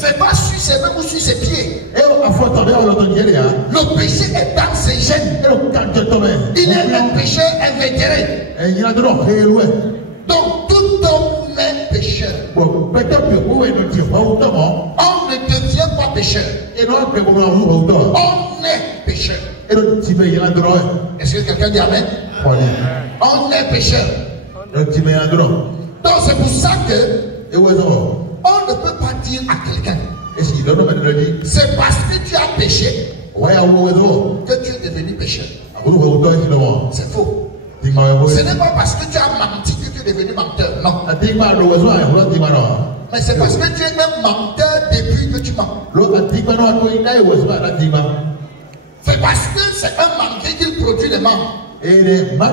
C'est pas sur ses mains ou sur ses pieds. Le péché est dans ses gènes. Il est un pécheur invétéré. Donc tout homme est pécheur. On ne devient pas pécheur. On est pécheur. Est-ce que quelqu'un dit amen? On est pécheur. Donc c'est pour ça que on ne peut pas dire à quelqu'un, c'est parce que tu as péché que tu es devenu pécheur. C'est faux. Ce n'est pas parce que tu as menti que tu es devenu menteur. Non. Mais c'est parce que tu es un menteur depuis que tu mens. C'est parce que c'est un manqué qu'il produit les manques. Ce n'est pas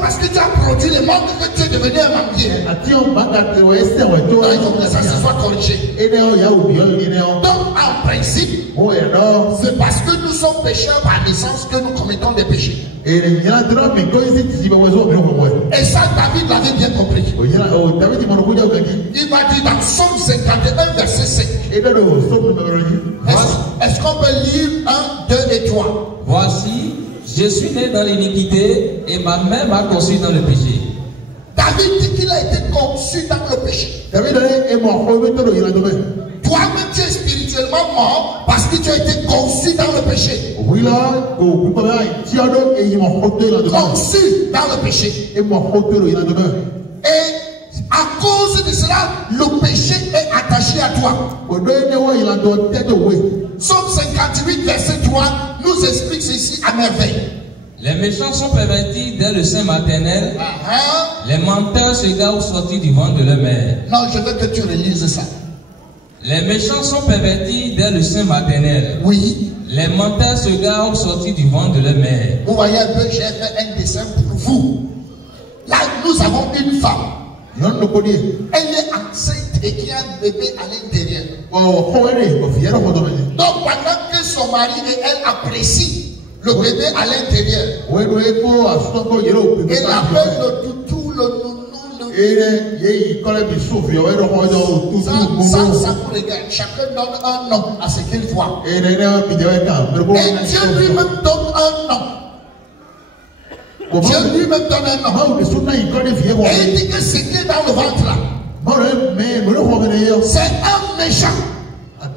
parce que tu as produit les manques que tu es devenu un manqué. Non, il faut que ça se soit corrigé. Donc, en principe, c'est parce que nous sommes pécheurs par naissance que nous commettons des péchés. Et ça, David l'avait bien compris. Il va dire dans Psaume 51, verset 5. Est-ce qu'on peut lire 1, 2 et 3? Voici, je suis né dans l'iniquité et ma mère m'a conçu dans le péché. David dit qu'il a été conçu dans le péché. Toi-même, tu es spirituellement mort parce que tu as été conçu dans le péché. Conçu dans le péché. Et à cause de cela, le péché est attaché à toi. Psaume 58, verset 3 nous explique ceci à merveille. Les méchants sont pervertis dès le sein maternel. Les menteurs se garent sortis du ventre de leur mère. Non, je veux que tu relises ça. Les méchants sont pervertis dès le sein maternel. Oui. Les menteurs se garent sortis du ventre de leur mère. Vous voyez un peu, j'ai fait un dessin pour vous. Là, nous avons une femme. Elle est enceinte et qui a un bébé à l'intérieur. Donc pendant que son mari et elle apprécient le bébé à l'intérieur, elle appelle le toutou, le nounou, ça vous regarde. Chacun donne un nom à ce qu'il voit. Et Dieu lui-même donne un nom. Dieu lui-même donne un nom. Et il dit que ce qui est dans le ventre là, c'est un méchant.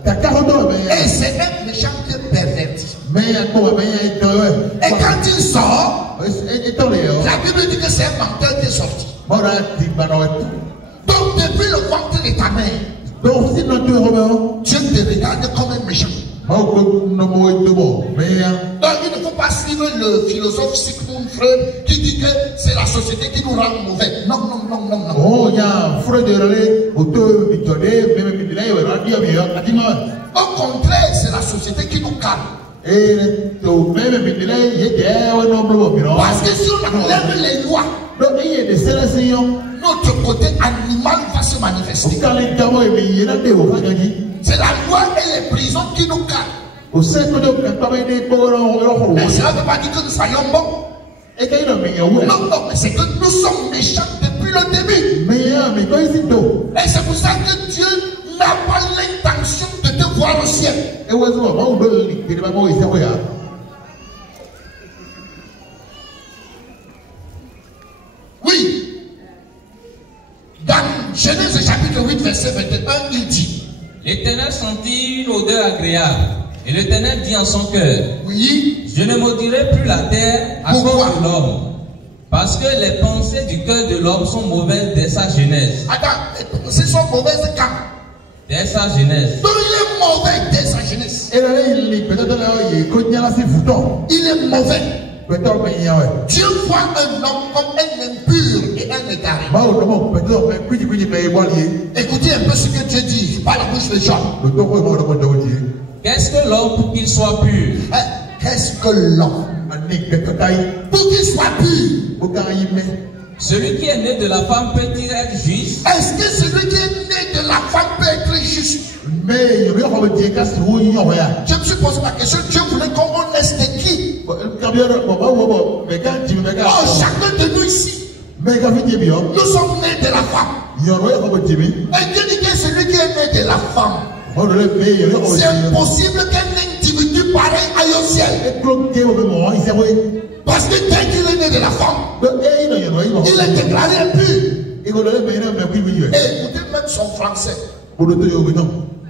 Et c'est un méchant qui est perverti. Et quand il sort, la Bible dit que c'est un menteur qui est sorti. Donc depuis le ventre de ta mère, Dieu te regarde comme un méchant. Donc il ne faut pas suivre le philosophe Sigmund Freud qui dit que c'est la société qui nous rend mauvais. Non, non, non, non, non. Au contraire, c'est la société qui nous calme. Parce que si on enlève les lois, notre côté animal va se manifester. C'est la loi et les prisons qui nous calment. Mais cela ne veut pas dire que nous soyons bons. Non, non, mais c'est que nous sommes méchants depuis le début. Et c'est pour ça que Dieu n'a pas l'intention de te voir au ciel. Oui. Dans Genèse chapitre 8, verset 21, il dit: L'Éternel sentit une odeur agréable. Et l'Éternel dit en son cœur: oui. Je ne maudirai plus la terre à cause de l'homme. Parce que les pensées du cœur de l'homme sont mauvaises dès sa jeunesse. Attends, les pensées sont mauvaises quand? Dès sa jeunesse. Donc il est mauvais dès sa jeunesse. Il est mauvais. Dieu voit un homme comme un impur et un égaré. Écoutez un peu ce que Dieu dit par la bouche de Jean. Qu'est-ce que l'homme pour qu'il soit pur? Qu'est-ce que l'homme pour qu'il soit pur? Celui qui est né de la femme peut-il être juste? Est-ce que celui qui est né de la femme peut être juste? Je me suis posé la question. Dieu voulait qu'on est qui? Oh, chacun de nous ici, nous sommes nés de la femme. Dieu dit que celui qui est né de la femme, c'est impossible qu'un individu pareil aille au ciel. Parce que dès qu'il est né de la femme, il est déclaré impur. Et écoutez même son français. Moi,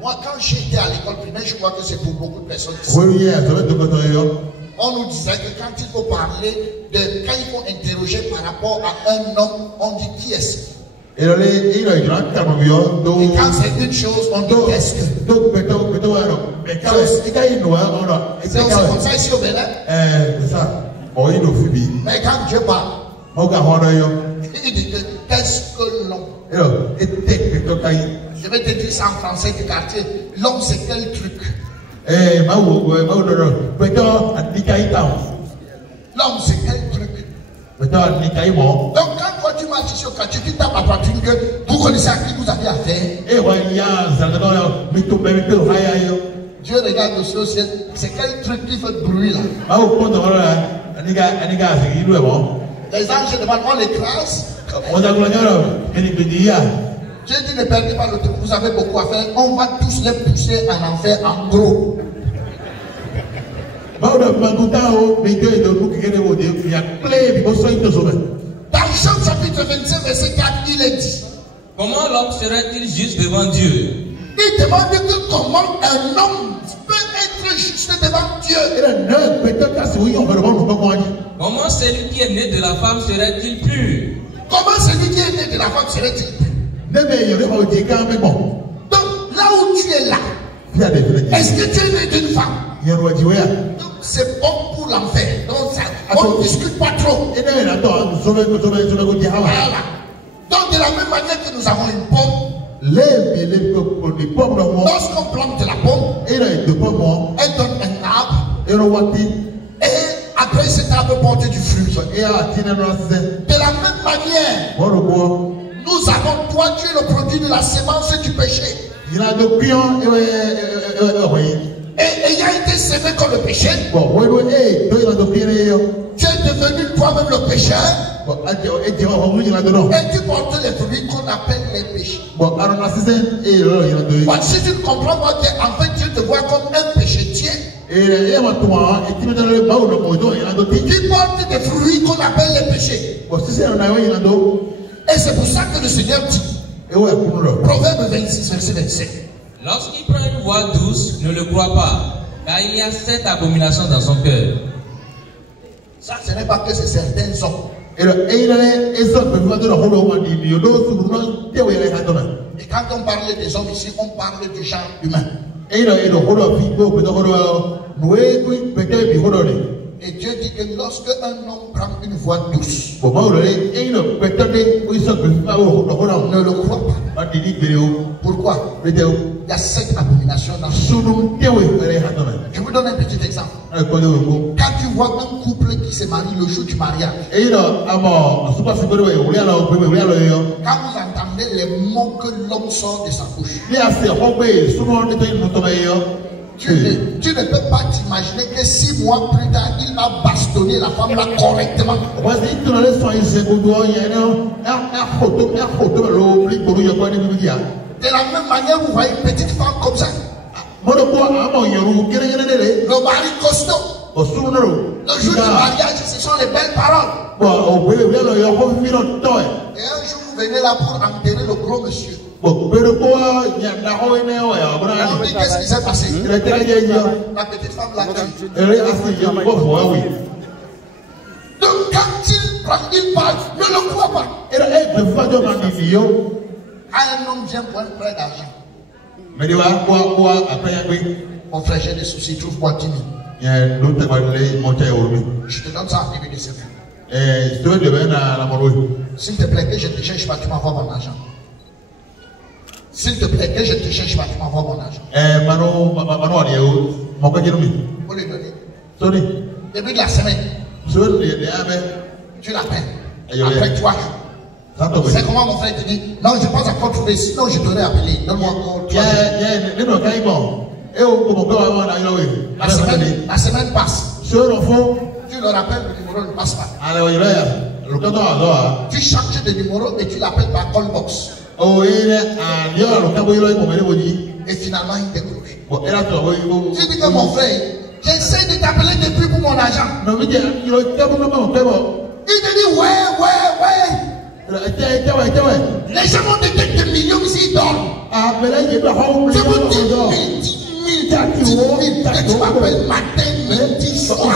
quand j'étais à l'école primaire, je crois que c'est pour beaucoup de personnes ici. On nous disait que quand il faut parler quand il faut interroger par rapport à un homme, on dit qui est-ce? Et quand c'est une chose, on dit qu'est-ce que? C'est comme ça ici au Bénin. Mais quand Dieu parle, il dit que qu'est-ce que l'homme? Je vais te dire ça en français du quartier. L'homme, c'est quel truc? L'homme, c'est quel truc? Donc, quand toi tu marches ici au quartier, tu tapes à poitrine que vous connaissez à qui vous avez affaire. Dieu regarde aussi au ciel. C'est quel truc qui fait bruit là? Les anges demandent, on l'écrase. Dieu dit ne perdez pas le temps, vous avez beaucoup à faire. On va tous les pousser en enfer en gros. Dans Jean chapitre 25, verset 4, il est dit: comment l'homme serait-il juste devant Dieu? Il demande que comment un homme peut être juste devant Dieu. Comment celui qui est né de la femme serait-il pur? Comment celui qui est né de la femme serait-il pur? Donc là où tu es là, est-ce que tu es né d'une femme? C'est bon pour l'enfer. Donc ça, on ne discute pas trop. Voilà. Donc de la même manière que nous avons une pomme, lorsqu'on plante la pomme, elle donne un arbre. Et après cet arbre porte du fruit. De la même manière, nous avons, toi tu es le produit de la sémence du péché. Et ayant été sémé comme le péché, tu es devenu toi-même le pécheur. Et tu portes les fruits qu'on appelle les péchés. Si tu ne comprends pas qu'en fait Dieu te voit comme un péchetier, qui porte des fruits qu'on appelle les péchés. Et c'est pour ça que le Seigneur dit, Proverbe 26, verset 27. Lorsqu'il prend une voix douce, ne le crois pas, car il y a 7 abominations dans son cœur. Ça, ce n'est pas que c'est certains hommes. Et quand on parle des hommes ici, on parle du genre humain. Et Dieu dit que lorsque un homme prend une voix douce, ne le crois pas. Pourquoi? Il y a 7 abominations dans ce monde. Je vous donne un petit exemple. Quand tu vois un couple qui se marie le jour du mariage, quand vous entendez les mots que l'homme sort de sa bouche, tu ne peux pas t'imaginer que 6 mois plus tard, il va bastonner la femme là correctement. De la même manière, vous voyez une petite femme comme ça. Le mari costaud. Le jour du mariage, ce sont les belles paroles. Et un jour, vous venez là pour enterrer le gros monsieur. On dit qu'est-ce qui s'est passé? La petite femme l'a dit. Donc quand il parle, ne le crois pas. Un homme vient pour un prêt d'argent. Mon frère, j'ai des soucis, trouve-moi 10 000. Je te donne ça en début de semaine. S'il te plaît, que je te cherche pas, tu m'envoies mon argent. S'il te plaît, que je te cherche pas, tu m'envoies mon argent. Pour lui donner. Début de la semaine, tu l'appelles. Après 3 jours. C'est comment mon frère te dit, non, je pense encore trouver, sinon je t'aurais appelé. Donne-moi encore 3 jours. La semaine passe. Tu le rappelles, le numéro ne passe pas. Tu changes de numéro et tu l'appelles par call box. Et finalement, il décroche. Tu dis que mon frère, j'essaie de t'appeler depuis pour mon argent. Il te dit ouais. Les gens ont des têtes de millions ici, ils dorment. Je vous dis 10 000 que tu m'appelles matin, midi, soir.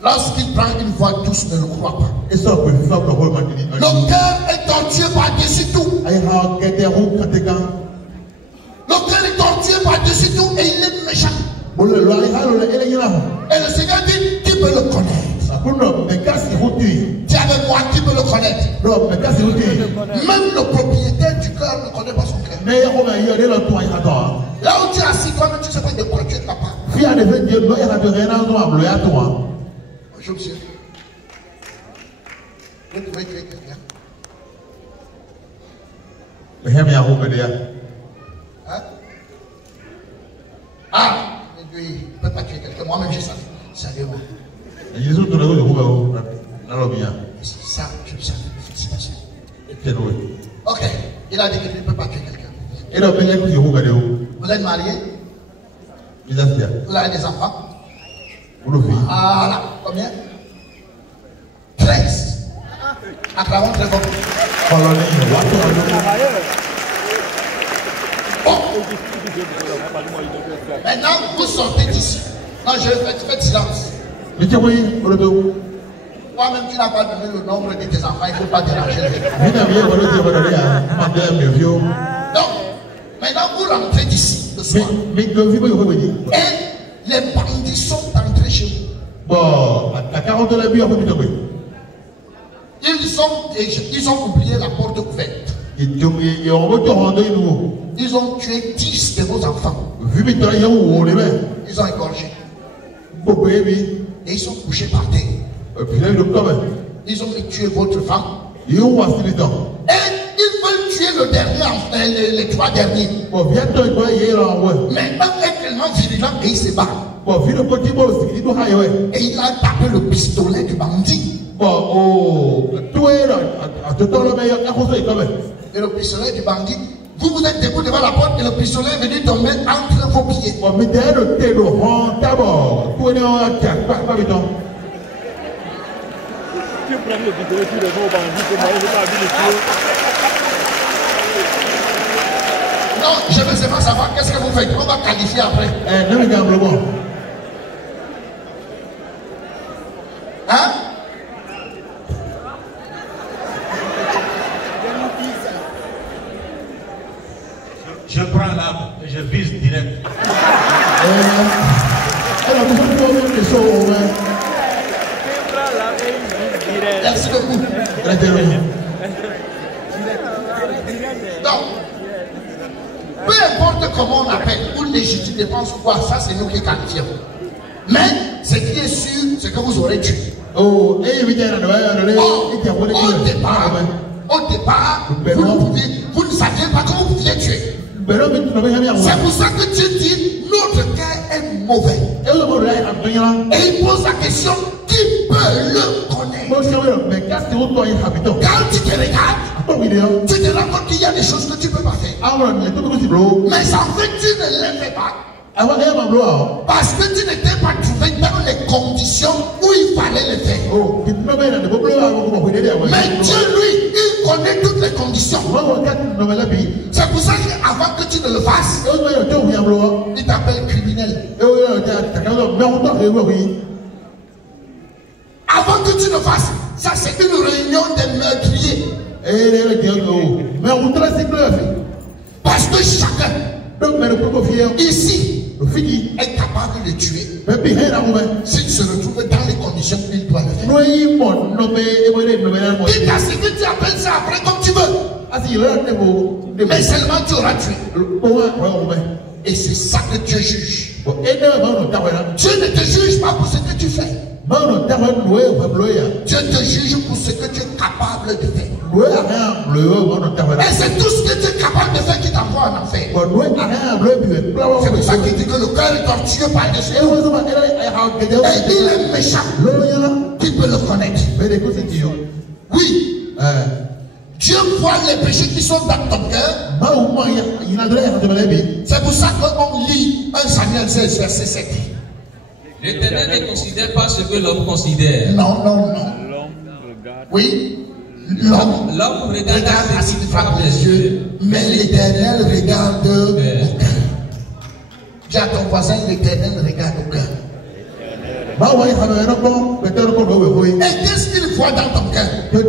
Lorsqu'il prend une voix douce, ne le croit pas. Le cœur est tortué par-dessus tout. Le cœur est tortué par-dessus tout et il est méchant. Et le Seigneur dit, qui peut le connaître? Tu es avec moi, qui peut le connaître? Même le propriétaire du cœur ne connaît pas son cœur. Là où tu es assis, toi-même, tu ne sais pas de quoi tu es capable. Bonjour, monsieur. Vous pouvez tuer quelqu'un? Hein? Ah, lui, il ne peut pas tuer quelqu'un. Moi-même, j'ai ça. Sérieusement. C'est ça, je le savais. Félicitations. Ok, il a dit qu'il ne peut pas tuer quelqu'un. Vous êtes marié? Vous avez des enfants? Voilà, combien? 13. Acclamons très fort. Bon. Maintenant, vous sortez d'ici. Non, je vais faire silence. Toi-même, tu n'as pas donné le nombre de tes enfants, il ne faut pas déranger les gens. Donc, maintenant, vous rentrez d'ici le soir. Et les bandits sont entrés chez vous. Ils ont oublié la porte ouverte. Ils ont tué 10 de vos enfants. Ils ont égorgé. Et ils sont couchés par terre. Ils ont tué votre femme. Et ils veulent tuer le dernier, les 3 derniers. Mais un est tellement virulent et il se bat. Et il a tapé le pistolet du bandit. Et le pistolet du bandit, vous êtes debout devant la porte et le pistolet est venu tomber entre vos pieds. Non, je veux seulement savoir qu'est-ce que vous faites. On va qualifier après. Hein? Je prends l'arme et je vise direct. Merci beaucoup. Donc, peu importe comment on appelle, ou légitime dépense ou quoi, ça c'est nous qui qualifions. Mais ce qui est sûr, c'est que vous aurez tué. Au départ, vous ne saviez pas que vous pouviez tuer. C'est pour ça que Dieu dit, notre cœur est mauvais. Et il pose la question, qui peut le connaître? Quand tu te regardes, tu te rends compte qu'il y a des choses que tu ne peux pas faire. Mais en fait, tu ne les fais pas. Parce que tu n'étais pas trouvé dans les conditions où il fallait les faire. Mais Dieu, lui, il connaît toutes les conditions. C'est pour ça qu'avant que tu ne le fasses, il t'appelle criminel. Avant que tu ne fasses, ça c'est une réunion des meurtriers. Parce que chacun ici est capable de tuer. S'il se retrouve dans les conditions, il doit le faire. Quitte à ce que tu appelles ça après comme tu veux. Mais seulement tu auras tué. Et c'est ça que Dieu juge. Dieu ne te juge pas pour ce que tu fais. Dieu te juge pour ce que tu es capable de faire. Et c'est tout ce que tu es capable pas de fait qui t'envoie en enfer. C'est pour ça qu'il dit que le cœur est tortueux par-dessus. Et il est méchant. Qui peut le connaître? Oui. Dieu voit les péchés qui sont dans ton cœur. C'est pour ça qu'on lit 1 Samuel 16, verset 7. L'Éternel ne considère pas ce que l'homme considère. Non, non, non. Oui. L'homme regarde à ce qu'il frappe les yeux, mais l'Éternel regarde au cœur. Dis à ton voisin, l'Éternel regarde au cœur. Et qu'est-ce qu'il voit dans ton cœur? Il ne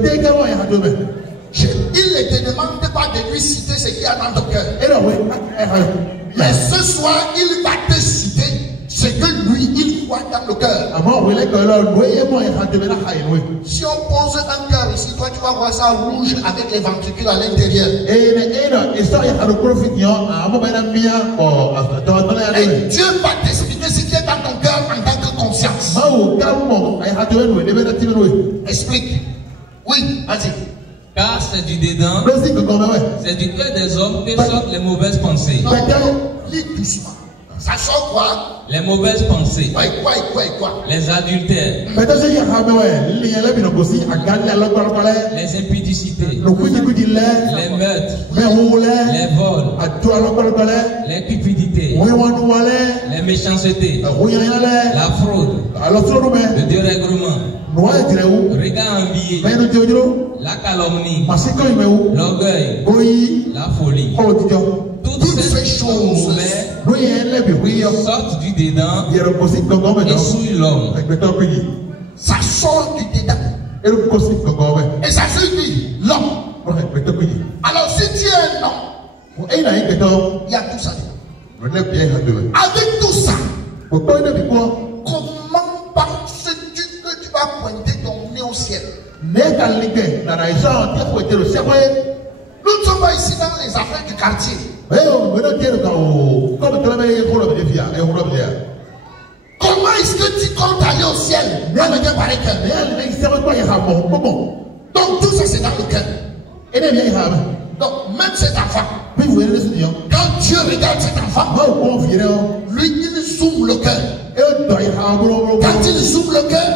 te demande pas de lui citer ce qu'il y a dans ton cœur. Mais ce soir, il va te citer ce que lui, il voit dans le cœur. Si on pose un cœur ici, toi tu vas voir ça rouge avec les ventricules à l'intérieur. Et Dieu va t'expliquer ce qui est dans ton cœur en tant que conscience. Explique. Oui, vas-y. Car c'est du dedans, c'est du cœur des hommes que sortent les mauvaises pensées. Non, lis doucement. Ça sort quoi? Les mauvaises pensées. Quoi? Les adultères. Les impudicités. Les meurtres. Les vols. Les cupidités. Les méchancetés. La fraude. Le dérèglement. Regard envié. La calomnie. L'orgueil. La folie. Toutes ces choses sortent du dedans et souillent l'homme. Ça sort du dedans et ça suit l'homme. Alors si tu es un homme, il y a tout ça. Avec tout ça, comment penses-tu que tu vas pointer ton nez au ciel? Nous ne sommes pas ici dans les affaires du quartier. Comment est-ce que tu comptes aller au ciel avec un pareil cœur? Donc tout ça c'est dans le cœur. Donc même cet enfant, quand Dieu regarde cet enfant, lui il zoome le cœur. Quand il zoome le cœur,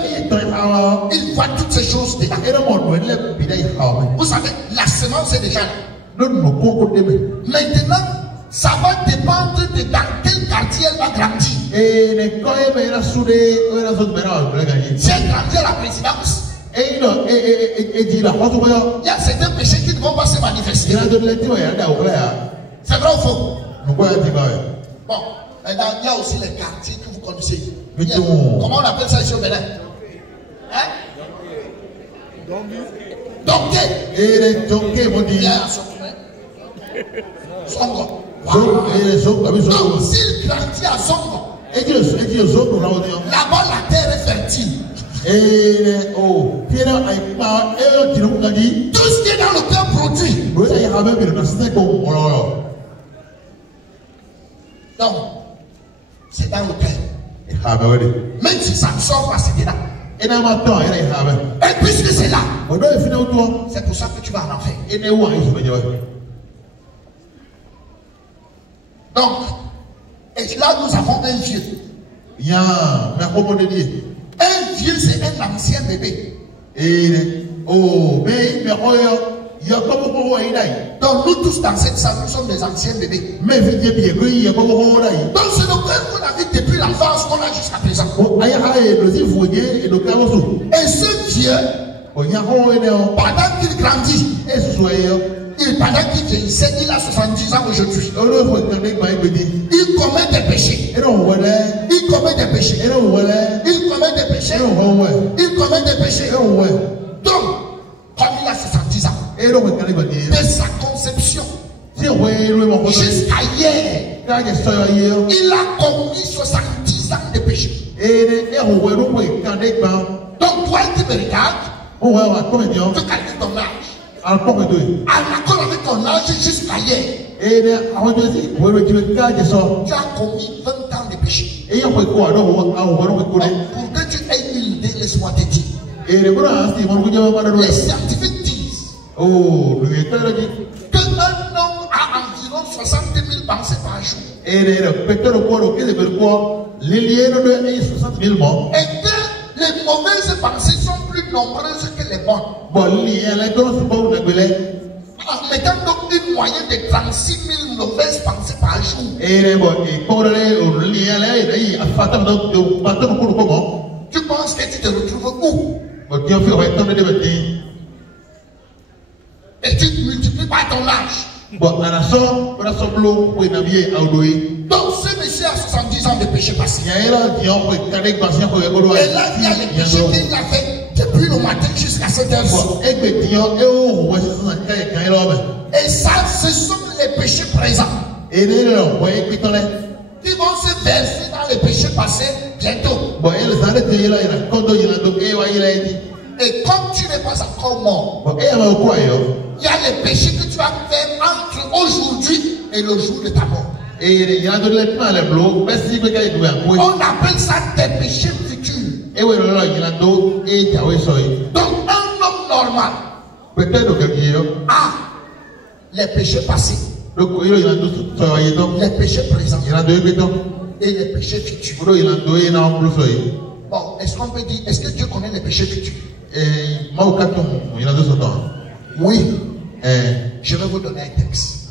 il voit toutes ces choses déjà. Vous savez, la semence est déjà là. Maintenant, ça va dépendre de dans quel quartier elle va grandir. Si elle grandit à la présidence, il y a certains péchés qui ne vont pas se manifester. C'est vrai ou faux? Bon, maintenant, il y a aussi les quartiers que vous connaissez. Comment on appelle ça ici au Bénin? Hein? Songo. Donc, s'il grandit à Songo, là-bas la terre est fertile. Tout ce qui est dans le cœur produit. Donc, c'est dans le cœur. Même si ça ne sort pas, c'est là. Et puisque c'est là, c'est pour ça que tu vas en enfer. Donc, et là nous avons un vieux. Un vieux, c'est un ancien bébé. Donc nous tous dans cette salle, nous sommes des anciens bébés. Donc c'est le cœur qu'on a vu depuis l'enfance qu'on a jusqu'à présent. Et ce vieux, pendant qu'il grandit, pendant qu'il vieillissait, il a 70 ans aujourd'hui. Il commet des péchés. Il commet des péchés. Il commet des péchés. Il commet des péchés. Donc, comme il a 70 ans, de sa conception jusqu'à hier, il a commis 70 ans de péché. Donc, toi qui me regardes, tu calcules ton âge. En accord avec ton âge jusqu'à hier, tu as commis 20 ans de péché. Pour que tu aies une idée, laisse-moi te dire. Les scientifiques disent qu'un homme a minimum 60 000 pensées par jour. Et que les mauvaises pensées sont plus nombreuses que les bonnes. En mettant donc une moyenne de 36 000 mauvaises pensées par jour. Tu penses que tu te retrouves où? Et tu multiplies par ton âge. Donc ce monsieur a 70 ans de péché passé. Et là, il y a les péchés qu'il a fait depuis le matin jusqu'à cette heure-ci. Et ça, ce sont les péchés présents. Qui vont se verser dans les péchés passés bientôt. Et comme tu n'es pas encore mort, il y a les péchés que tu vas faire entre aujourd'hui et le jour de ta mort. On appelle ça des péchés futurs. Donc un homme normal a les péchés passés, les péchés présents et les péchés futurs. Bon, est-ce qu'on peut dire, est-ce que Dieu connaît les péchés futurs? Oui. Je vais vous donner un texte.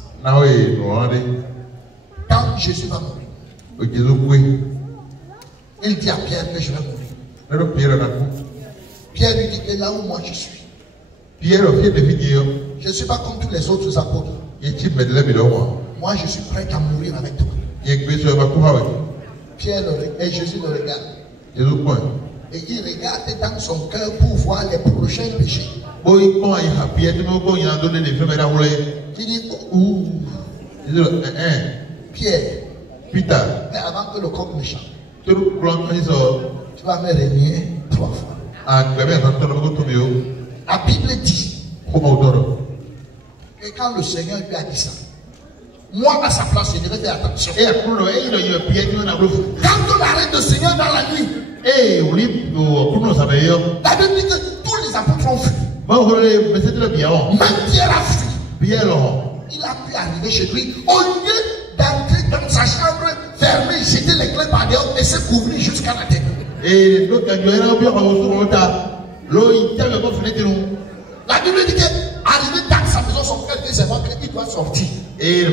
Quand Jésus va mourir, il dit à Pierre que je vais mourir. Pierre lui dit que là où moi je suis, je ne suis pas comme tous les autres apôtres. Moi je suis prêt à mourir avec toi. Pierre et Jésus le regarde. Et il regarde dans son cœur pour voir les prochains péchés. Il dit, Pierre, mais avant que le coq ne chante, tu vas me renier 3 fois. La Bible dit que quand le Seigneur lui a dit ça, moi à sa place, je devais faire attention. Quand on arrête le Seigneur dans la nuit, la Bible dit que tous les apôtres ont fui. Même Pierre a fui. Il a pu arriver chez lui. Au lieu d'entrer dans sa chambre, fermer, jeter les clés par dehors et se couvrir jusqu'à la tête. La Bible dit qu'arrivé dans sa maison, son frère dit seulement qu'il doit sortir. Et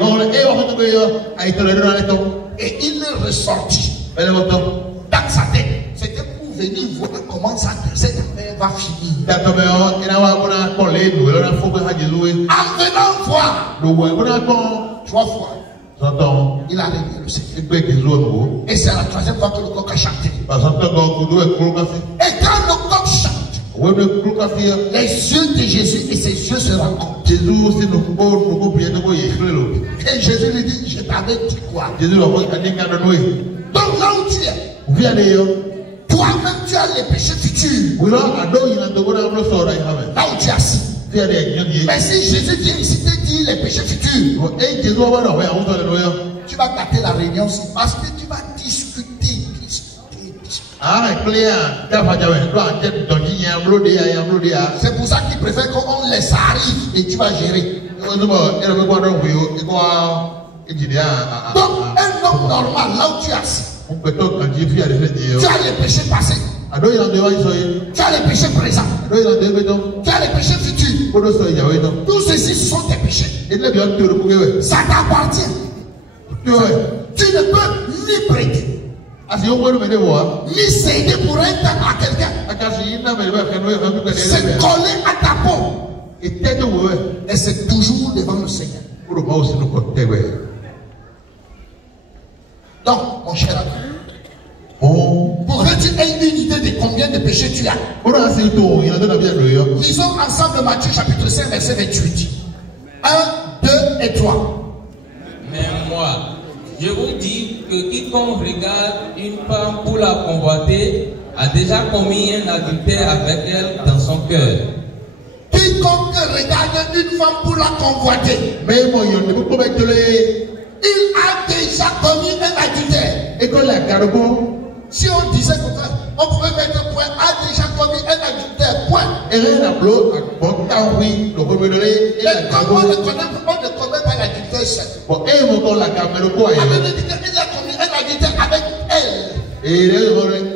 il est ressorti dans sa tête. C'était pour venir voir comment cette affaire va finir. En venant voir 3 fois, il a renié le Seigneur. Et c'est la 3e fois que le coq a chanté. Et quand le coq chante, les yeux de Jésus et ses yeux se rencontrent. Et Jésus lui dit, je t'avais dit quoi? Donc là où tu es, toi-même tu as les péchés futurs. Là où tu es assis. Mais si Jésus vient ici te dire les péchés futurs, tu vas gâter la réunion aussi parce que tu vas discuter. C'est pour ça qu'il préfère qu'on laisse arriver et tu vas gérer. Donc un homme normal, là où tu es assis, tu as les péchés passés, tu as les péchés présents, tu as les péchés futurs. Tous ceci sont tes péchés. Ça t'appartient. Tu ne peux ni prêter, ni céder pour un temps à quelqu'un. C'est collé à ta peau. Et c'est toujours devant le Seigneur. Donc, mon cher ami, pour que tu aies une idée de combien de péchés tu as, lisons ensemble Matthieu chapitre 5 verset 28. 1, 2 et 3. Mais moi, je vous dis que quiconque regarde une femme pour la convoiter a déjà commis un adultère avec elle dans son cœur. Quiconque regarde une femme pour la convoiter, il a déjà commis un adultère. Si on disait qu'on pouvait mettre point, a déjà commis un adultère, point. Et rien à bloc, à bon temps, oui, le premier de l'année, et la Comme on ne commet pas l'adultère seul. bon, et mon temps, la caméra, quoi, Il a commis un adultère avec elle.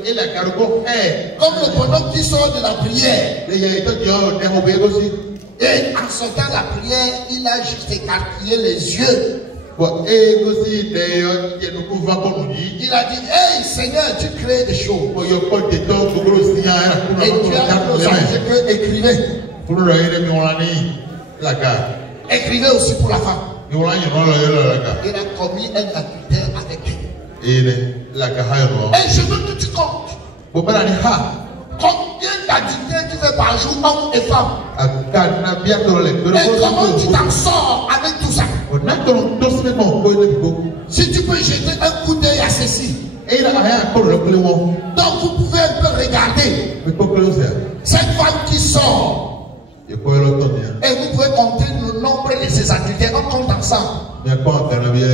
et la cargo, Comme le bonhomme qui sort de la prière. et il y a été dit, oh, dérober aussi. Et en sortant de la prière, il a juste écarquillé les yeux. Bon, et aussi, d'ailleurs, il y a nous pouvons pas nous dire. Il a dit, hey Seigneur, tu crées des choses. Bon, il y a pas de temps, pour le signer, Et tu as nos anges que écrivez. pour le rire, mais on l'a mis, la gare. Écrivez aussi pour la femme. Et on l'a mis, on l'a mis, la gare. Il a commis un adultère avec elle. Et la gare, Et je veux que tu comptes. bon, ben, la ha. Combien d'adultères tu fais par jour, hommes et femmes? À Ghana, bien dans les Et comment tu t'en sors avec tout ça? on a dans ce moment, on peut beaucoup. Si tu peux jeter un coup d'œil à ceci. Et il a rien à faire le plus long. Donc vous pouvez un peu regarder Mais pourquoi le faire? cette femme qui sort. Il faut le temps. Et vous pouvez compter le nombre de ces adultères. On compte ensemble. Mais pas en bien.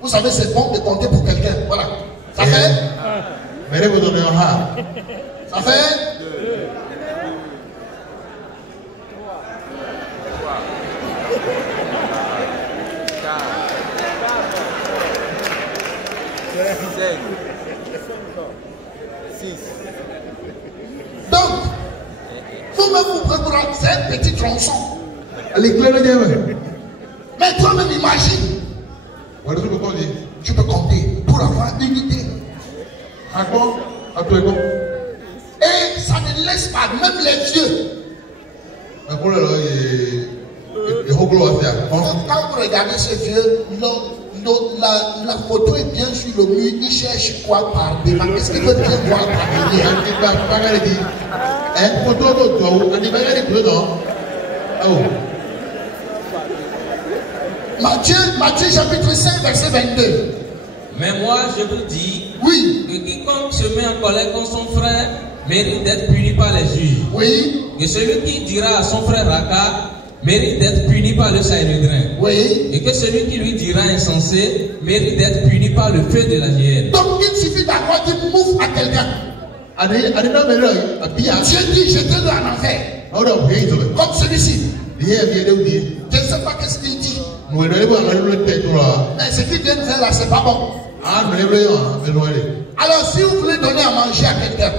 Vous savez, c'est bon de compter pour quelqu'un. Voilà. Ça fait? Mais vous donnez un ha. Ça fait? 6. Donc, vous-même vous préparez, c'est un petit tronçon. Allez, clair, le Mais toi-même imagine. Voilà ce que vous dites. Tu peux compter pour avoir une idée. À quoi? À toi, quoi? Et ça ne laisse pas, même les yeux. Mais pour le il faut que l'on fasse. Quand vous regardez ce vieux, la photo est bien sur le mur, il cherche quoi par devant. Qu'est-ce qu'il veut bien voir par derrière? Il va pas regarder. Hein? Photo de toi, on n'est pas regardé plus, non? Oh. Matthieu chapitre 5, verset 22. Mais moi, je vous dis Oui. que quiconque se met en colère contre son frère mérite d'être puni par les juges. Oui. Que celui qui dira à son frère Raka mérite d'être puni par le Sanhédrin. Oui. Et que celui qui lui dira insensé mérite d'être puni par le feu de la hyène. Donc il suffit d'avoir dit mouf à quelqu'un. Dieu dit jetez-le en enfer. Comme celui-ci. Je ne sais pas qu'est-ce qu'il dit. Mais ce qu'il vient de faire là, c'est pas bon. Alors si vous voulez donner à manger à quelqu'un,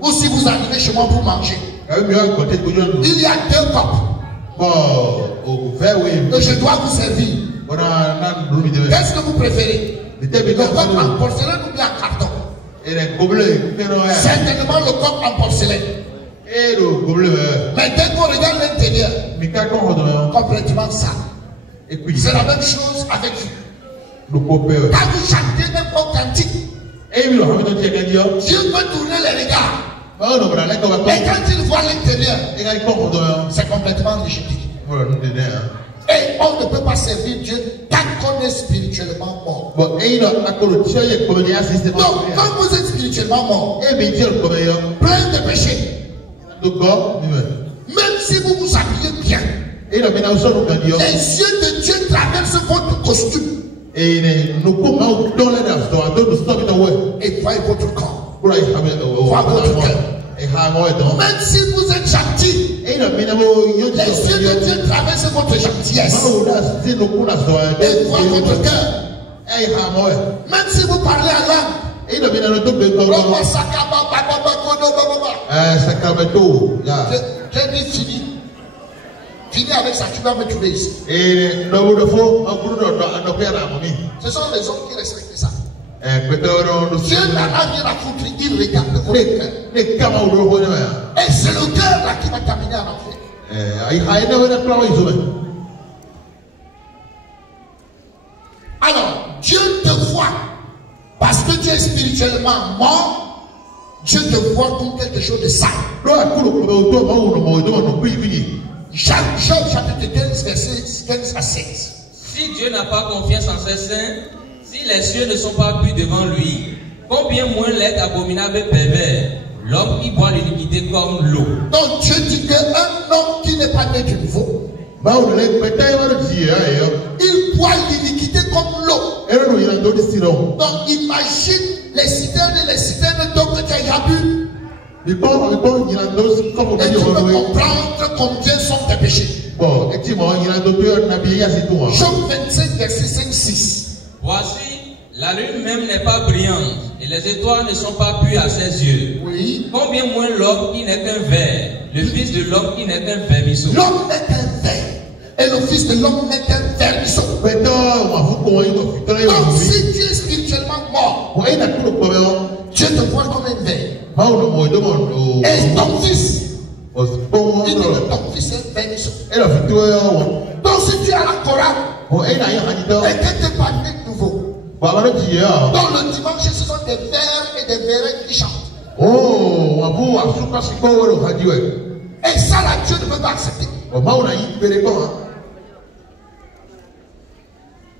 ou si vous arrivez chez moi pour manger, il y a 2 copes. Et je dois vous servir. Qu'est-ce que vous préférez? Le cope en porcelaine ou bien en carton? Certainement le cope en porcelaine. Mais dès qu'on regarde l'intérieur, complètement ça. C'est la même chose avec vous. Quand vous chantez n'importe cantique, Dieu peut tourner les regards. Mais quand il voit l'intérieur, c'est complètement rejeté. Et on ne peut pas servir Dieu tant qu'on est spirituellement mort. Donc, quand vous êtes spirituellement mort, plein de péchés, même si vous vous habillez bien, les yeux de Dieu traversent votre costume et voient votre corps, voient votre cœur. Même si vous êtes gentil, les yeux de Dieu traversent votre gentillesse et voient votre cœur. Même si vous parlez en langue, j'ai dit fini. Fini avec ça, tu vas me trouver ici. Ce sont les hommes qui respectent ça. Dieu n'en a rien à foutre, il regarde votre cœur. Et c'est le cœur là qui va t'amener en enfer. Alors, Dieu te voit parce que tu es spirituellement mort. Dieu te voit comme quelque chose de saint. Job chapitre 15, verset 15 à 16. Si Dieu n'a pas confiance en ses saints, si les cieux ne sont pas plus devant lui, combien moins l'être abominable et pervers, l'homme qui boit l'iniquité comme l'eau. Donc Dieu dit qu'un homme qui n'est pas né de nouveau, il boit l'iniquité comme l'eau. Donc imagine les citernes d'eau que tu as bu. Tu peux comprendre combien sont tes péchés. Bon, effectivement, Job 25, verset 5-6. Voici, la lune même n'est pas brillante et les étoiles ne sont pas pues à ses yeux. Oui. Combien moins l'homme qui n'est qu'un ver, le fils de l'homme qui n'est qu'un vermisseau. L'homme n'est qu'un ver et le fils de l'homme n'est qu'un vermisseau. Donc si tu es spirituellement mort, Dieu te voit comme un ver. Et ton fils, il dit que ton fils est un vermisseau. Donc si tu es à la chorale et que tu n'es pas né de nouveau, donc le dimanche ce sont des vers et des verets qui chantent. Et ça là Dieu ne peut pas accepter.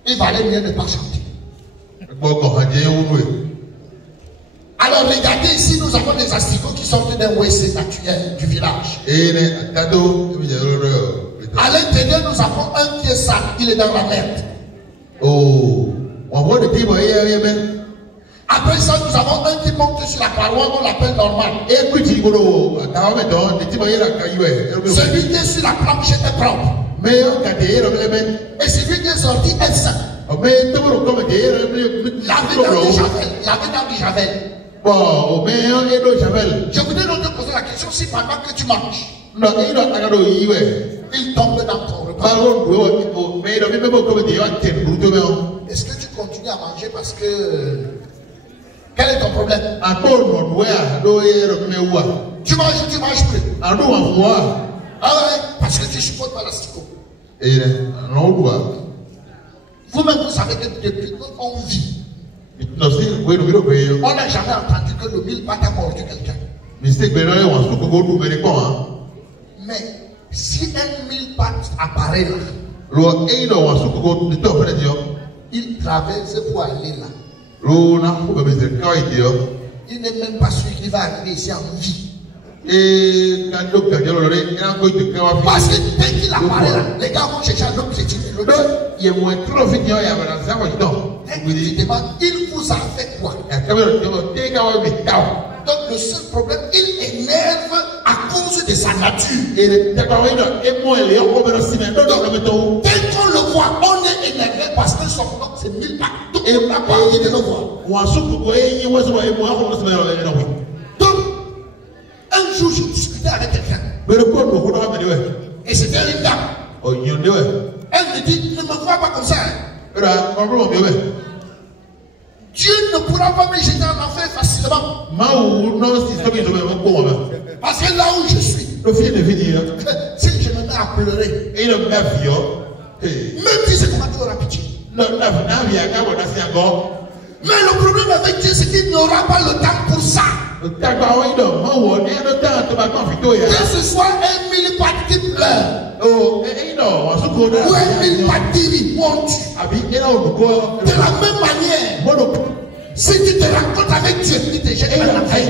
Il valait mieux ne pas chanter. Alors regardez ici, nous avons des asticots qui sortent d'un WC naturel du village. À l'intérieur, nous avons un qui est sale, il est dans la merde. Après ça, nous avons un qui monte sur la paroi, on l'appelle normal. Celui qui est sur la planche est propre. Et celui qui est sorti est sain. Lavé dans du javel. Je voudrais donc te poser la question si pendant que tu manges, il tombe dans ton repas. Est-ce que tu continues à manger parce que... Quel est ton problème? Tu manges ou tu manges plus? Ah ouais, parce que tu supportes pas l'asticot. Vous-même, vous savez que depuis qu'on vit, on n'a jamais entendu que le mille pattes a mordu quelqu'un. Mais si un mille pattes apparaît là, il traverse pour aller là. Il n'est même pas sûr qu'il va arriver ici en vie. Parce que dès qu'il apparaît là, les gars vont chercher un autre chrétien. Il vous a fait quoi? Donc le seul problème, il énerve à cause de sa nature. Donc, dès qu'on le voit, on est énervé parce que son nom c'est mille pattes. Donc on n'a pas envie de le voir. Donc, un jour je discutais avec quelqu'un. Et c'était une dame. Elle me dit, ne me vois pas comme ça. Dieu ne pourra pas me jeter en enfer facilement. Parce que là où je suis, si je me mets à pleurer, même si c'est comment tu auras pitié. Mais le problème avec Dieu, c'est qu'il n'aura pas le temps pour ça. Que ce soit un mille pattes qui pleure, ou un mille pattes qui rit, de la même manière, si tu te rencontres avec Dieu, il te jette dans la vie.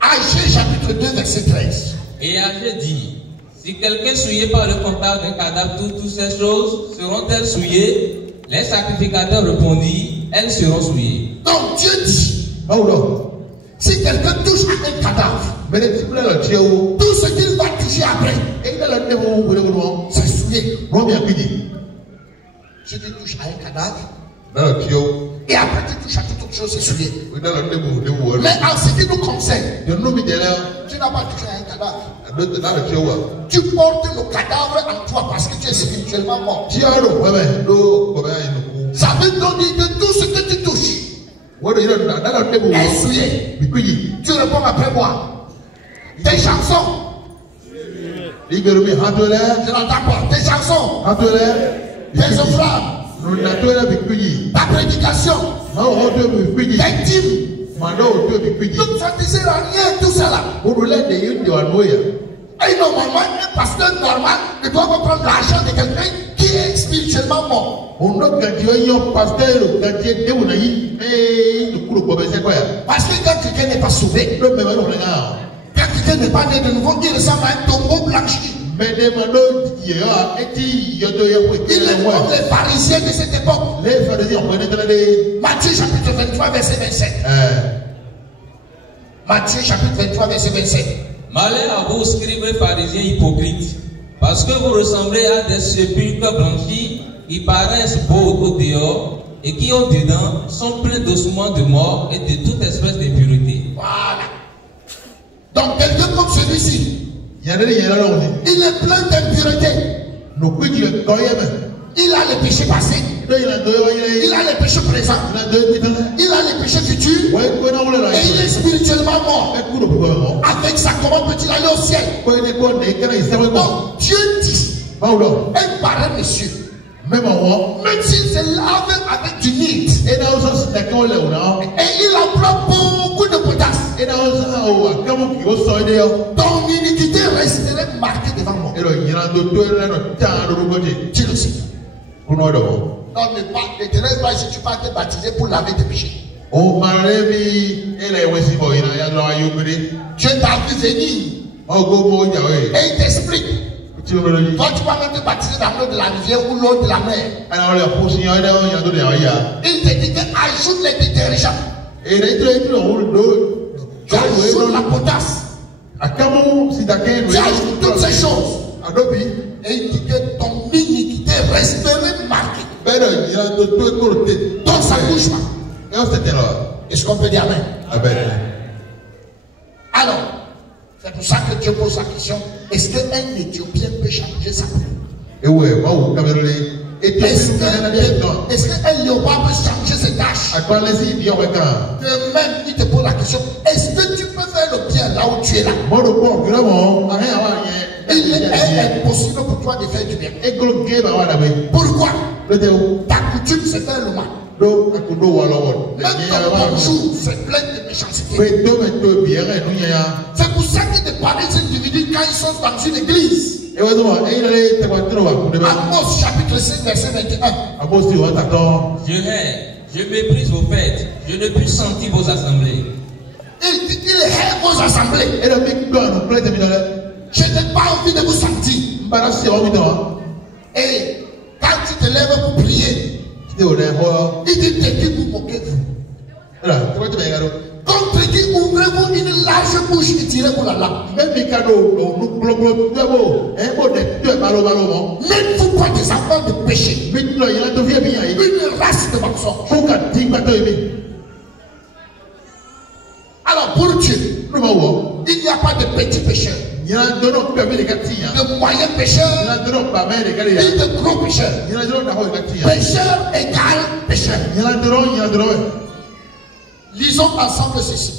Agé chapitre 2, verset 13. Et Agé dit, si quelqu'un souillé par le contact d'un cadavre, toutes ces choses seront-elles souillées? Les sacrificateurs répondirent, elles seront souillées. Donc Dieu dit, si quelqu'un touche à un cadavre, tout ce qu'il va toucher après, c'est souillé. Si tu touches à un cadavre, et après tu touches à toute autre chose, c'est souillé. Mais en ce qui nous concerne, tu n'as pas touché à un cadavre. Tu portes le cadavre en toi parce que tu es spirituellement mort. Ça veut donc dire que tout ce que tu touches est souillé. Tu réponds après moi. Tes chansons. Je n'entends pas. Tes chansons. Tes offrandes. Ta prédication. Tes dîmes. Donc ça ne sert à rien tout ça là. Et normalement, un pasteur normal ne doit pas prendre l'argent de quelqu'un qui est spirituellement mort. Parce que quand quelqu'un n'est pas sauvé, quand quelqu'un n'est pas né de nouveau, il ressemble à un tombeau blanchi. Il est comme les pharisiens de cette époque. Matthieu chapitre 23, verset 27. Matthieu chapitre 23, verset 27. Malheur à vous, scribes pharisiens hypocrites, parce que vous ressemblez à des sépulcres blanchis qui paraissent beaux au dehors et qui au dedans sont pleins d'ossements de mort et de toute espèce d'impureté. Voilà. Donc quelqu'un comme celui-ci, il est plein d'impureté. Il a les péchés passés. Il a les péchés présents. Il a les péchés futurs. Et il est spirituellement mort. Avec ça, comment peut-il aller au ciel? Donc Dieu dit, un pareil monsieur, même s'il se lave avec du nid, et il emploie beaucoup de potasse, ton iniquité resterait marquée devant moi. Tu le sais. Non, ne te laisse pas si tu vas te baptiser pour laver tes péchés. Dieu t'a vu venir et il t'explique. Toi, tu vas même te baptiser dans l'eau de la rivière ou l'eau de la mer. Il te dit que ajoute les détergents. Tu ajoutes la potasse. Tu ajoutes toutes ces choses. Et il dit que ton iniquité resterait marquée. Donc ça bouge pas. Est-ce qu'on peut dire amen? Alors, c'est pour ça que Dieu pose la question, est-ce qu'un Éthiopien peut changer sa peau? Est-ce qu'un léopard peut changer ses taches? De même, il te pose la question, est-ce que tu peux faire le bien là où tu es là? Il est impossible pour toi de faire du bien. Pourquoi? Ta coutume, c'est faire le mal. Même ton bonjour, c'est plein de méchanceté. C'est pour ça qu'il te parlait des individus quand ils sont dans une église. Amos chapitre 5, verset 21. Je méprise vos fêtes, je ne puis sentir vos assemblées. Il hait vos assemblées. Je n'ai pas envie de vous sentir. Et quand tu te lèves pour prier, il dit de qui vous moquez-vous? Contre qui ouvrez-vous une large bouche et tirez-vous la langue? N'êtes-vous pas des enfants de péché? Une race de mensonges. Alors pour Dieu, il n'y a pas de petits pécheurs, de moyens pécheurs, ni de gros pécheurs. Pécheur égale pécheur. Lisons ensemble ceci.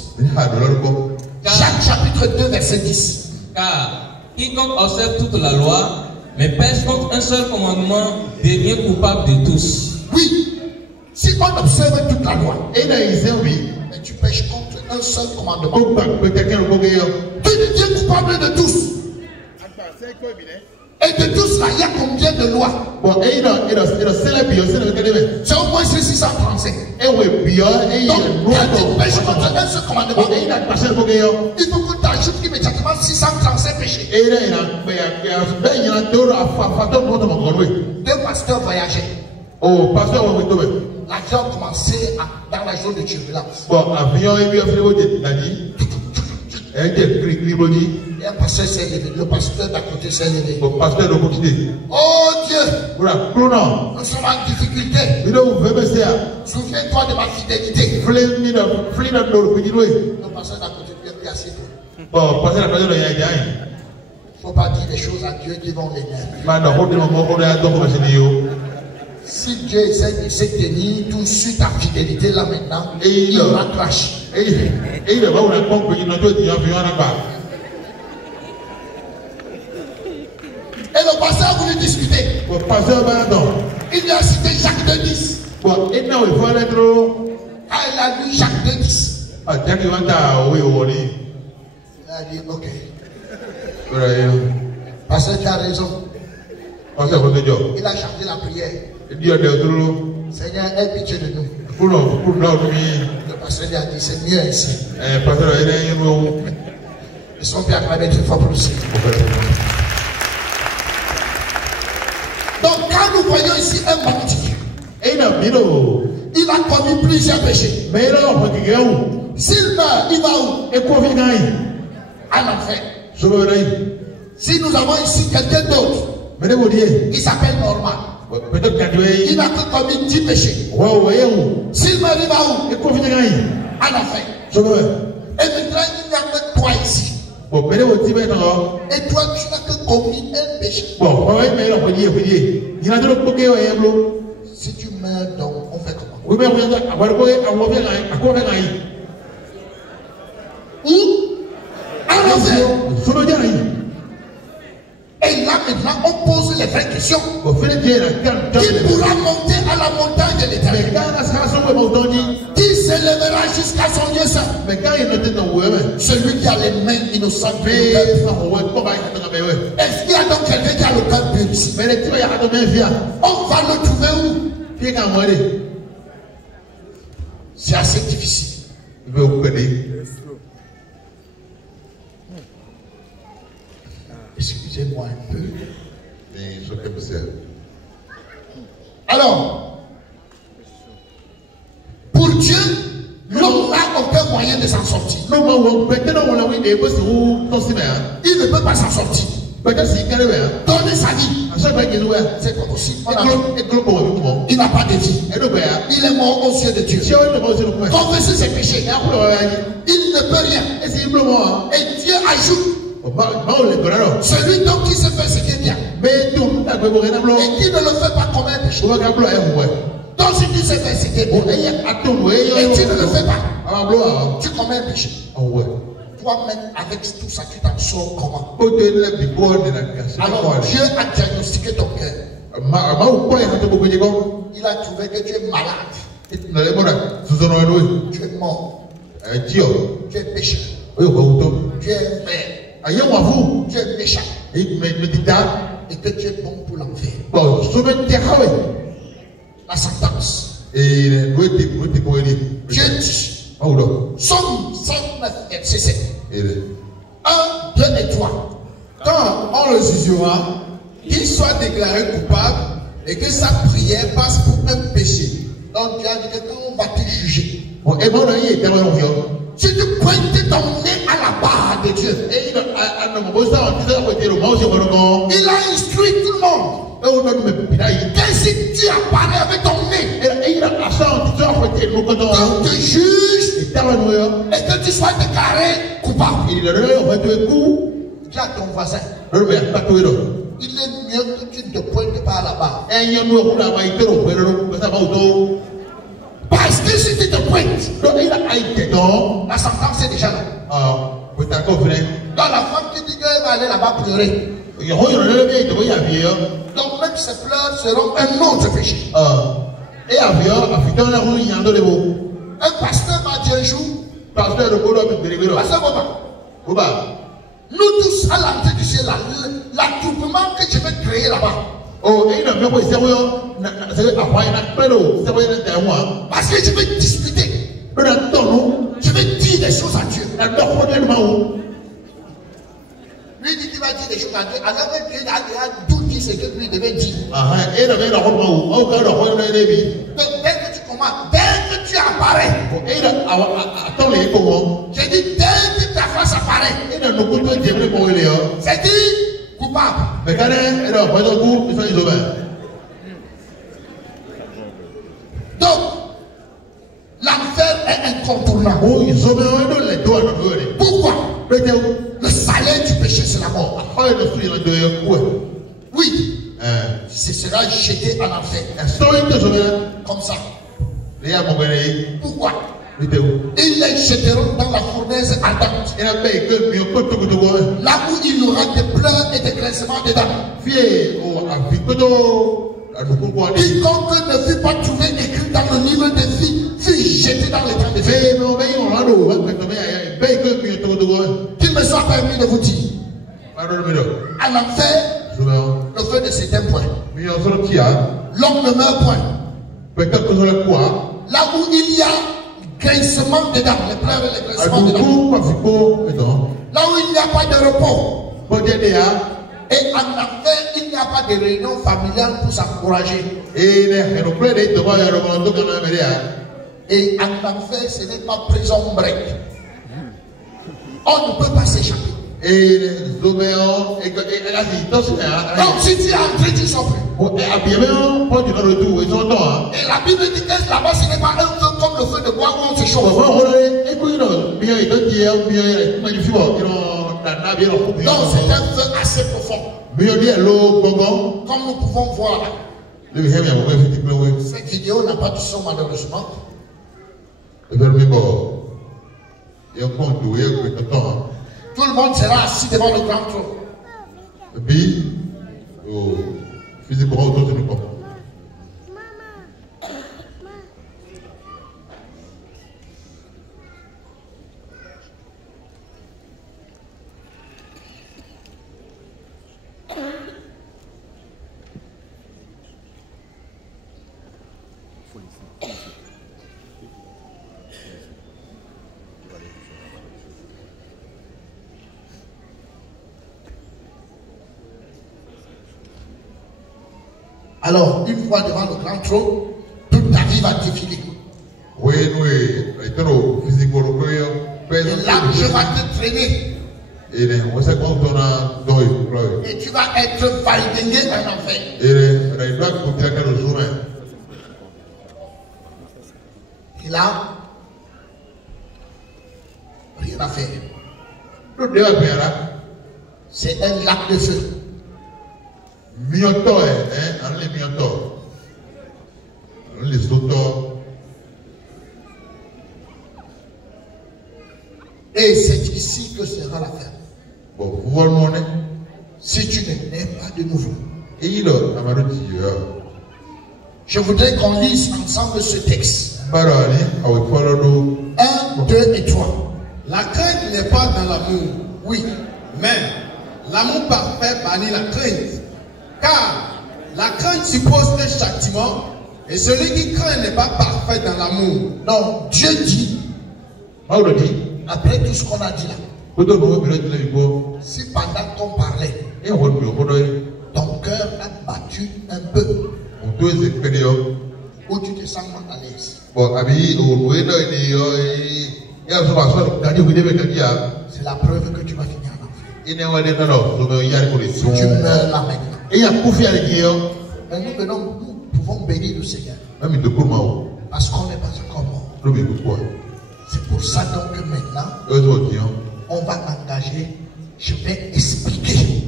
Jacques chapitre 2 verset 10. Car quiconque observe toute la loi, mais pêche contre un seul commandement, devient coupable de tous. Oui, si on observe toute la loi, mais tu pêches contre un seul commandement, tu deviens coupable de tous. Et de tous là, il y a combien de lois? C'est au moins 635. Donc, quand tu pêches contre un seul commandement, il faut que tu ajoutes immédiatement 635 péchés. Deux pasteurs voyageaient. L'avion commençait dans la zone de turbulence. Et un pasteur s'est levé, le pasteur d'à côté s'est levé. Oh Dieu, nous sommes en difficulté. Souviens-toi de ma fidélité. Le pasteur d'à côté lui a dit assez peu. Il ne faut pas dire des choses à Dieu qui vont l'énerver. Si Dieu essaie de se tenir tout sur ta fidélité là maintenant, il raccroche. Et le pasteur a voulu discuter. Il lui a cité Jacques 2:10. Il a lu Jacques 2:10. Il a dit ok. Pasteur, tu as raison. Il a changé la prière. Seigneur, aie pitié de nous. Le pasteur lui a dit c'est mieux ainsi. Ils sont bien acclamés très fort pour le Seigneur. Donc quand nous voyons ici un bandit, Il a commis plusieurs péchés. Mais là, on peut dire où? S'il meurt, il va où? Et quoi vient là? En enfer. Je veux dire. Si nous avons ici quelqu'un d'autre, Mais vous dire. il s'appelle Norman. Peut-être qu'il Il n'a que commis 10 péchés. ouais, ouais, où? S'il meurt, il va où? Et quoi vient là? En enfer. Je veux. Et maintenant, il n'y a que toi ici. Bon, mais vous dites maintenant. Et toi, tu n'as que commis un péché. Bon, ouais, mais là, on peut dire. Il y a de l'autre côté, ouais, Si tu meurs, donc, on fait comment? oui, mais on vient à quoi vient là? Où? En enfer. Je veux dire. Et là, maintenant, on pose les vraies questions. Bon, fais bien là. Qui pourra monter à la montagne de l'éternel? Qui s'élèvera jusqu'à son Dieu saint? Mais quand il était dans le Celui qui a les mains innocentes. Est-ce qu'il y a donc quelqu'un qui a le cœur pur ici? On va le trouver où? C'est assez difficile. Excusez-moi un peu. Alors, pour Dieu, l'homme n'a aucun moyen de s'en sortir. Il ne peut pas s'en sortir. Donner sa vie, c'est pas possible. Il n'a pas de vie. Il est mort aux yeux de Dieu. Confesser ses péchés, il ne peut rien. Et Dieu ajoute, celui donc qui se fait ce qui est bien et qui ne le fait pas comme un péché. Donc si tu sais faire ce qui est bien et tu ne le fais pas, tu commets un péché. Toi-même, avec tout ça, tu t'en sors comment? Alors Dieu a diagnostiqué ton cœur. Il a trouvé que tu es malade. Tu es mort. Tu es pécheur. Tu es vrai. Tu es méchant. Et que tu es bon pour l'enfer. La sentence. Dieu dit. Somme 109, verset 7. 1, 2 et 3. Quand on le jugera, qu'il soit déclaré coupable et que sa prière passe pour un péché. Donc Dieu a dit que quand on va te juger, si tu pointes ton nez à la barre de Dieu, il a instruit tout le monde. Que si tu apparais avec ton nez, quand tu juges et que tu sois déclaré coupable, dis à ton voisin, il est mieux que tu ne te pointes pas à la barre. Parce que si tu te pointes, la sentence est déjà là. Donc la femme qui dit qu'elle va aller là-bas pleurer, donc même ses pleurs seront un autre péché. Un pasteur m'a dit un jour, pasteur Boba, nous tous à l'entrée du ciel, l'attroupement que je vais créer là-bas. Parce que je vais discuter. Je vais dire des choses à Dieu. Lui dit qu'il va dire des choses à Dieu. Alors que Dieu a tout dit ce que lui devait dire. Donc dès que tu commences, dès que tu apparais, j'ai dit dès que ta face apparaît, c'est dit coupable. Donc, l'enfer est incontournable. Pourquoi? Le salaire du péché, c'est la mort. Oui. Ce sera jeté en enfer. Comme ça. Pourquoi? Ils les jeteront dans la fournaise ardente. Là où il y aura des pleurs et des grincements dedans. Quiconque ne fut pas trouvé écrit dans le livre de vie fut jeté dans les temps de feu. Qu'il me soit permis de vous dire, à l'enfer, le feu ne s'éteint point. L'homme ne meurt point. Là où il y a grincement dedans, les pleurs et les grincements dedans. Là où il n'y a pas de repos. Et en enfer, il n'y a pas de réunion familiale pour s'encourager. Et en enfer, ce n'est pas prison break. On ne peut pas s'échapper. Donc si tu es entré, tu sors plus. Et la Bible dit que là-bas, ce n'est pas un feu comme le feu de bois où on se chauffe. Non, c'est un feu assez profond. Comme nous pouvons voir là. Cette vidéo n'a pas de son malheureusement. Tout le monde sera assis devant le grand trône. Alors, une fois devant le grand trône, toute ta vie va défiler. Et là, je vais te traîner. Et tu vas être valdingué en enfer. Et là, rien à faire. C'est un lac de feu. Et c'est ici que sera la fin. Si tu ne nais pas de nouveau. Je voudrais qu'on lise ensemble ce texte. 1, 2 et 3. La crainte n'est pas dans l'amour. Oui, mais l'amour parfait bannit la crainte. Car la crainte suppose un châtiment, et celui qui craint n'est pas parfait dans l'amour. Non, Dieu dit, après tout ce qu'on a dit là, si pendant qu'on parlait, ton cœur a battu un peu, où tu te sens mal à l'aise, c'est la preuve que tu vas finir en enfer. Si tu meurs là maintenant. Mais nous pouvons bénir le Seigneur. Parce qu'on n'est pas encore mort. C'est pour ça donc que maintenant, on va engager, je vais expliquer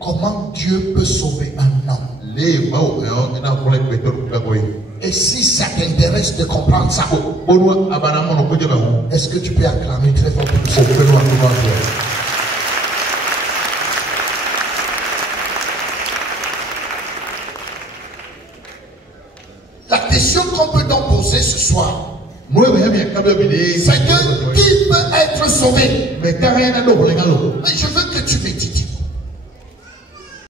comment Dieu peut sauver un homme. Et si ça t'intéresse de comprendre ça, est-ce que tu peux acclamer très fort pour ça? La question qu'on peut donc poser ce soir, c'est que qui peut être sauvé? Mais je veux